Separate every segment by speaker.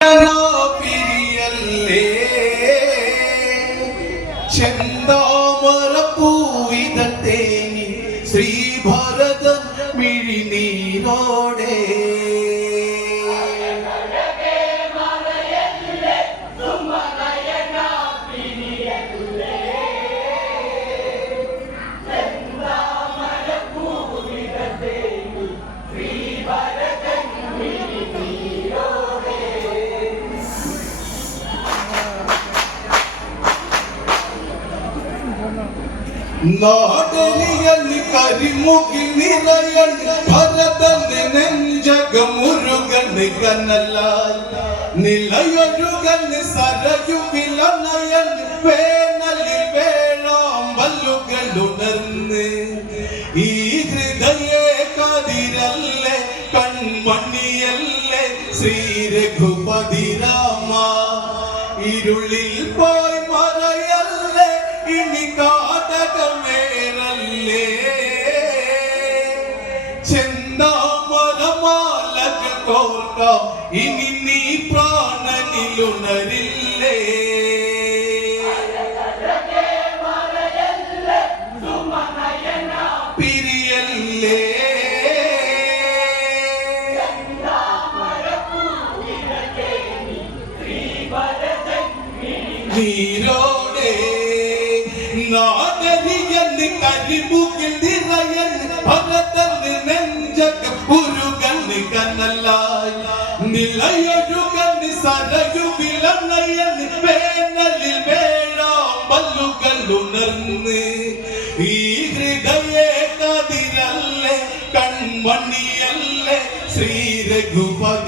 Speaker 1: പിരിയല്ലേ നാടരിയൻ കരിമുകിൽ നിറയൻ ഭരതൻ നെഞ്ചകമുരുകൻ കനലാൽ നിലയൊരുകൻ സരയുവിലനയൻ വേനലിൽ വേളാമ്പല്ലുകൾ ഉണർന്ന് ഈ ഹൃദയ കതിരല്ലേ കൺമണിയല്ലേ? ശ്രീ രഘുപതി രാമ ഇരുളിൽ ಪದ ಮೇರಲ್ಲೇ ಚಂದ ಮರ ಮಾಲಕ ಕೌರ ಇನಿ ಪ್ರಾಣ ನಿಲುನ കരിമുകിൽ നിറയൻ നെഞ്ച പുരുകൻ കനലായി സരയു സരയുവിലണയൻ വേനലിൽ വേഴാമ്പല്ലുകൾ ഉണർന്ന്. ഈ ഹൃദയ കതിരല്ലേ കൺമണിയല്ലേ ശ്രീ രഘുപതി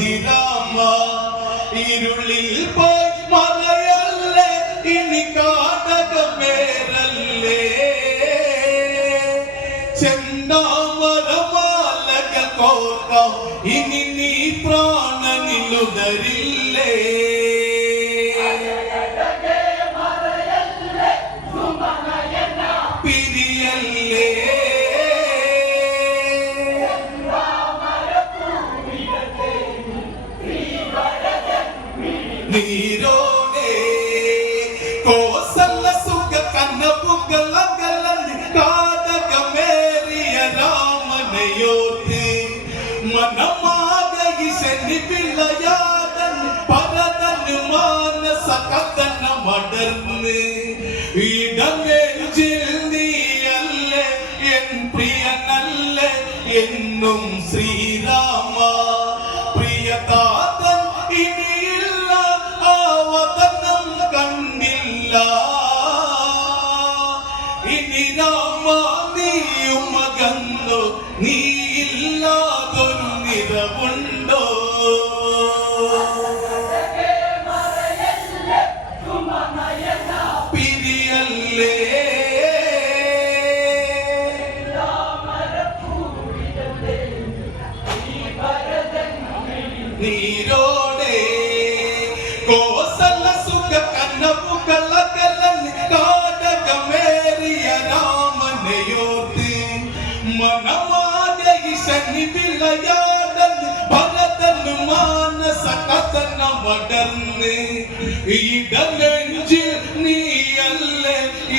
Speaker 1: ಇನಿ ಪ್ರಾಣ ನಿಲ್ಲುದರಿಲ್ಲೇ ശനി പിള്ളയാടൻ പരതന് മാനസ കഥന മടർന്ന്. നീയല്ലേ എൻ പ്രിയനല്ലേ ശ്രീരാമ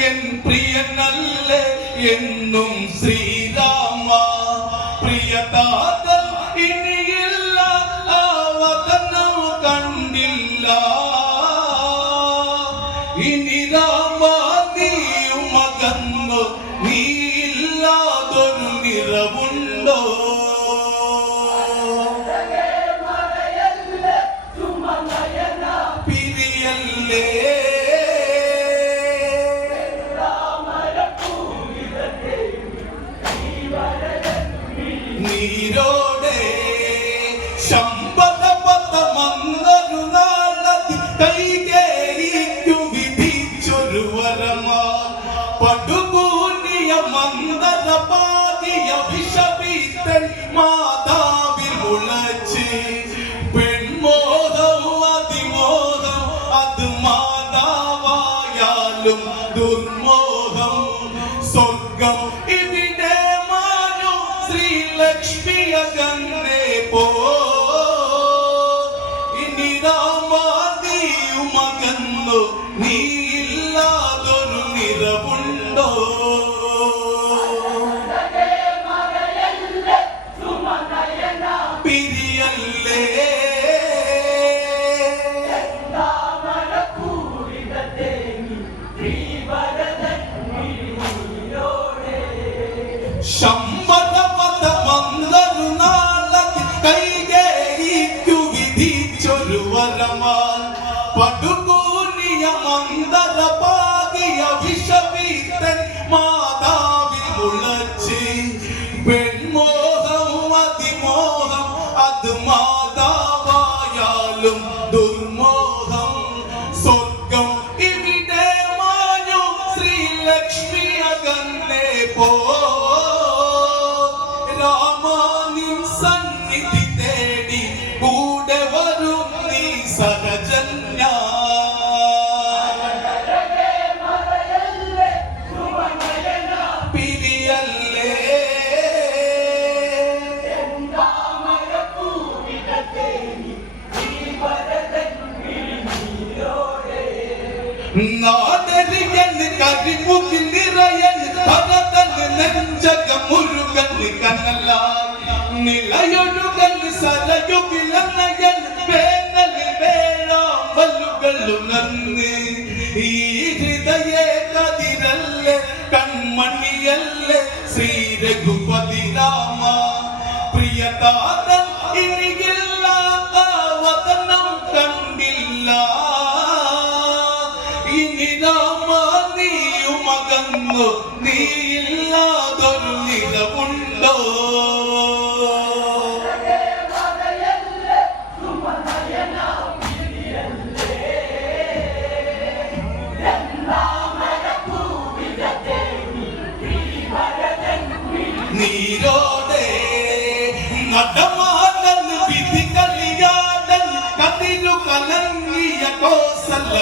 Speaker 1: നീയല്ലേ എൻ പ്രിയനല്ലേ എന്നും ശ്രീരാമ లక్ష్మియ గంగే పో. నిరామాది ఉమగందు నీ നീ സഹജന്യ. പിരിയല്ലേ? നാടരിയൻ കരിമുകിൽ നിറയൻ ഭരതൻ നെഞ്ചക മുരുകൻ കനല നിളയൊഴുകൻ സരയുകിലനയൻ വേനലിൽ ഉണർന്ന് ഈ ഹൃദയ കതിരല്ലേ കൺമണിയല്ലേ ശ്രീ രഘുപതി രാമ. പ്രിയതാതൻ ഇനിയില്ല വതനം കണ്ടില്ല. ഇനി രാമ നീയില്ലാതൊരു നിലവുണ്ടോ നീരോടെ നടമാടൻ വിധി കളിയാടൻ കതിരു കലങ്ങിയ കോസല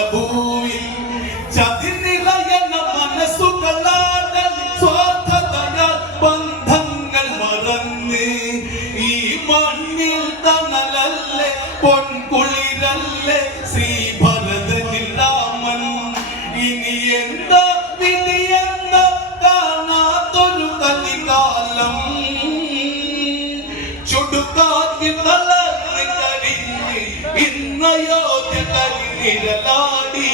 Speaker 1: കരിനിരലാടി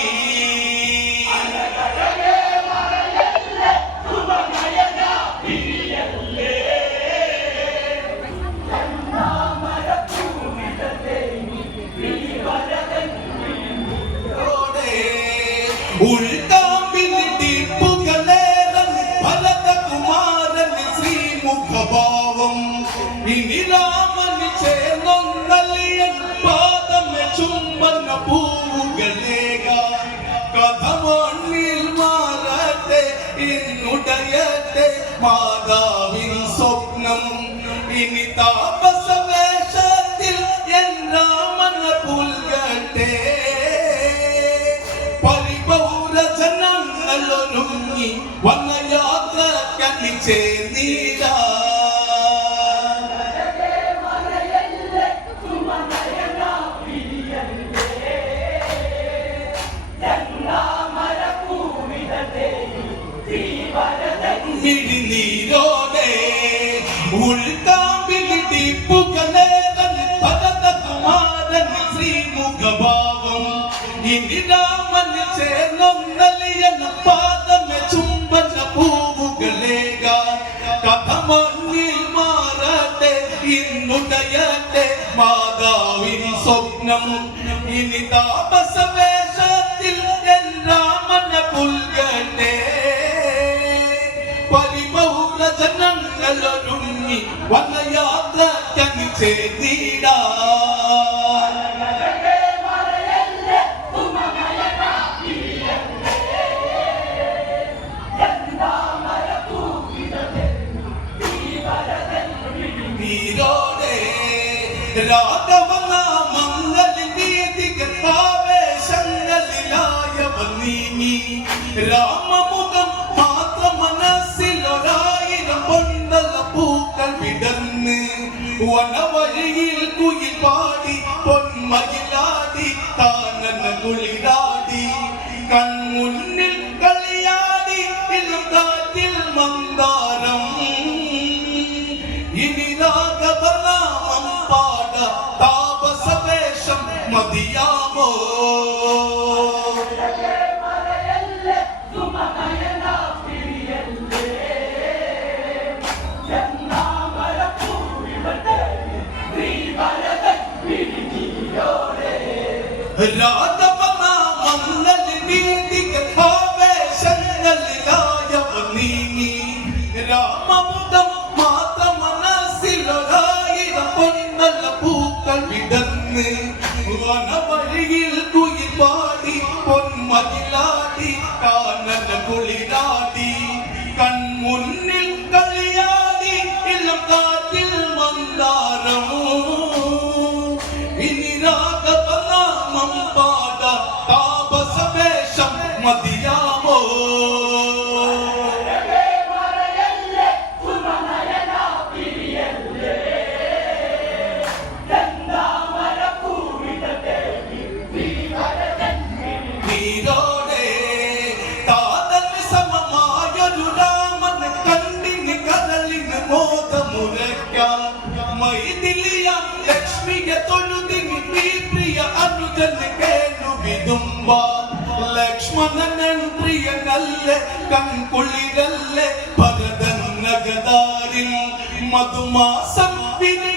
Speaker 1: ഭാവം ഇനി രാമന് ചേർന്നൊന്നലിയൻ പാദമെ ചുംബന പൂവുകളേക കഥ മണ്ണിൽ മാറട്ടെ ഇന്നുടയട്ടെ മാതാവിൻ സ്വപ്നം ഇനി താപസവേഷത്തിൽ എൻ രാമന പുൽകട്ടെ പരിപൗരജനങ്ങളൊരുങ്ങി വന്ന യാത്ര കണിച്ചേ ഇന്നുടയട്ടെ മാതാവിൻ സ്വപ്നം. ഇനി താപസവേഷത്തിൽ രാമന പുൽകട്ടെ. പരിമൗരജനങ്ങളൊരുങ്ങി വന്ന യാത്ര കണിച്ചേ രാമമുഖം മാത്രം മനസ്സിലൊരായിരം പൊന്നല പൂക്കൾ വിടർന്ന് വനവഴിയിൽ കുയിൽ പാടി പൊന്മയിലാടി എല്ലാ ತೊಳುದಿ ನಿನ್ನಿ ಪ್ರಿಯ ಅನುಜನ ಕೇಳುವಿದುಂಬ ಲಕ್ಷ್ಮಣನನ್ ಪ್ರಿಯನಲ್ಲೆ ಕಂಕುಳಿರಲ್ಲೆ ಪರದನ್ನಗದಾರಿಲ್ ಮಧುಮಾಸಂ ವಿನಿ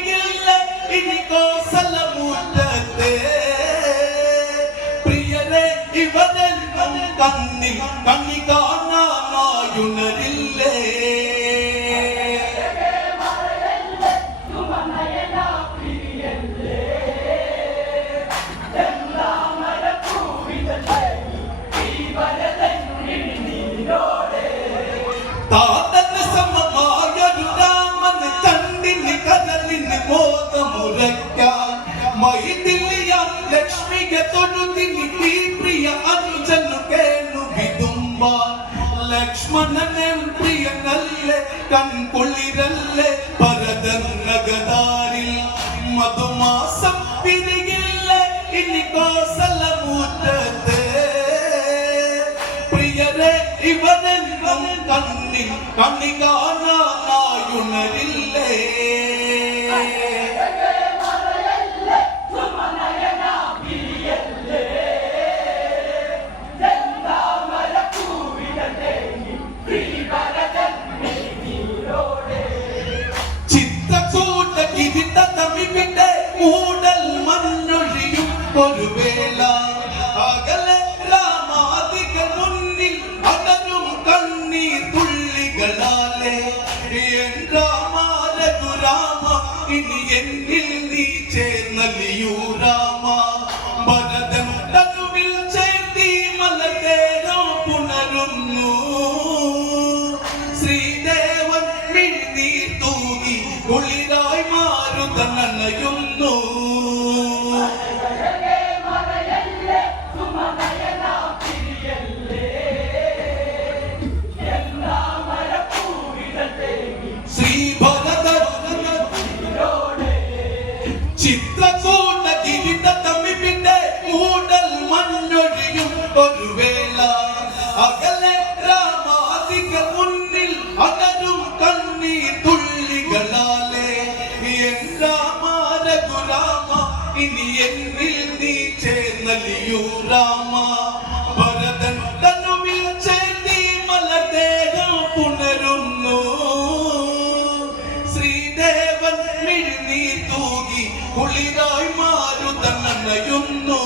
Speaker 1: കുളിരല്ല പരതൻ നഗതാരിൽ മധുമാസം പിരികില്ല ഇനി കോസലമൂറ്റത്തെ പ്രിയരെ ഇവനെന്നും കണ്ണിൽ കണി കാണാനായുണരില്ലേ പൊരുവേല അകലെ രാമാദികൾ മുന്നിൽ അടരും കണ്ണീർ തുള്ളികളാലേ. എൻ രാമ രഘുരാമ ഇനി എന്നിൽ നീ ചേർന്നലിയൂർ she തൂകി കുളിരായി മാറു തന്നയുന്നു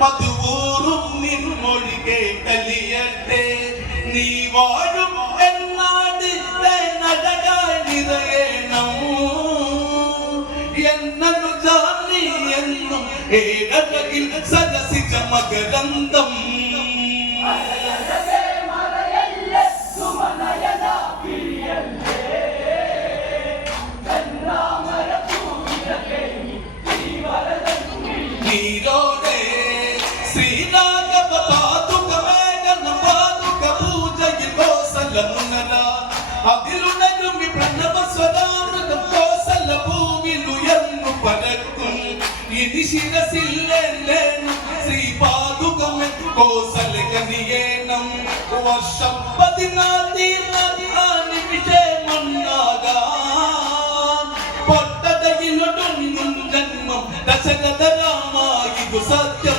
Speaker 1: മധുവൂറും നിൻമൊഴി കേട്ടലിയട്ടെ നീ വാഴും എന്നാടിന്റെ നടകാനിതയേണം എന്നു ചാർന്നി എന്നും ഏഴകിൽ സരസിച്ച മകരന്തം. അതിലുണരും ഈ പ്രണവ സ്വരാമൃതം കോസല ഭൂമിയിലുയർന്നു പരക്കും ഇനി ശിരസില്ലേനും ശ്രീ പാതുകമേ കോസല കനിയേണം വർഷം പതിനാല് നിമിഷമണ്ണാകാൻ പൊട്ടതയിലൊടുങ്ങും ജന്മം ദശരഥ രാമ ഇതു സത്യം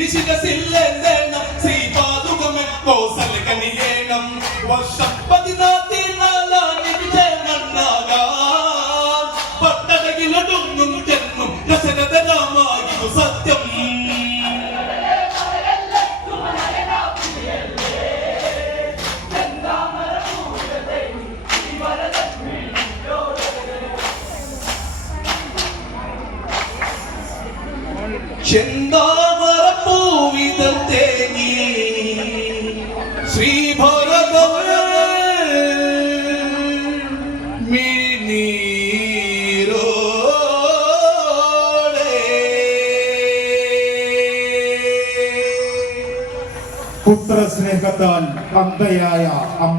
Speaker 1: ഇനി ശിരസില്ലേണം ശ്രീപാതുകമ കോസല കനിയേണം. വർഷം പതിനാത്തിനാലാനി വിജയമണ്ണാകാൻ പട്ടടകിലൊടുങ്ങും ജന്മം ദശരഥ രാമായിരുന്നു സത്യം. ചെന്താമരപ്പൂവിതം തേങ്ങി മിഴിനീരോടെ
Speaker 2: പുത്രസ്നേഹത്താൽ തന്തയായ അമ്മ